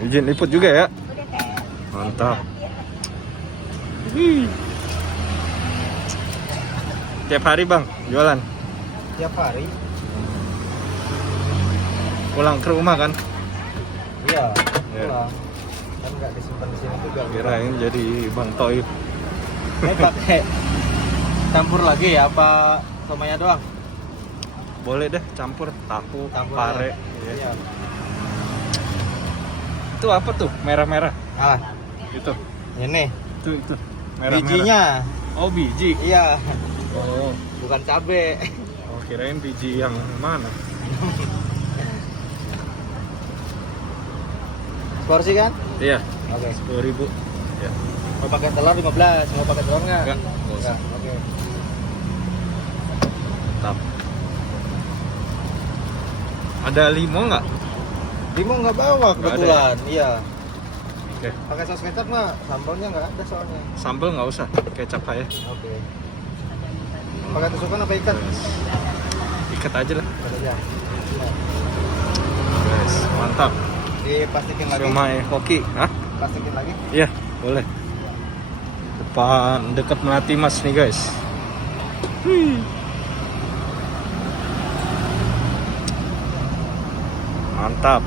Izin liput juga ya. Mantap. Tiap hari bang jualan? Tiap hari. Pulang ke rumah kan? Iya, Iya. pulang. Kan nggak disimpan di sini juga. Kirain jadi bang Toib. Ini pakai campur lagi ya apa semuanya doang? Boleh deh campur tahu, Campur pare. ya. Iya. Itu apa tuh merah-merah? Ah, Itu. ini Itu. Merah-merah. bijinya. Oh biji. Iya, Oh. bukan cabe. Oh kirain biji yang mana? Porsi kan? Iya. Oke. 10.000. Ya. Mau pakai telur 15, mau pakai telur nggak? Enggak. Nggak usah. Oke. Mantap. Ada limo nggak? Bimo nggak bawa Nggak ada kebetulan. Iya. Oke. Pakai saus kecap nggak? Sambalnya nggak ada soalnya. Sambal nggak usah, kecap aja. Oke. Pakai tusukan apa ikan? Ikat aja lah. Ada aja. Guys, mantap. Diplastikin lagi. Siomay hoki. Hah? Plastikin lagi. Iya, boleh. Depan dekat Melati Mas nih guys. Mantap.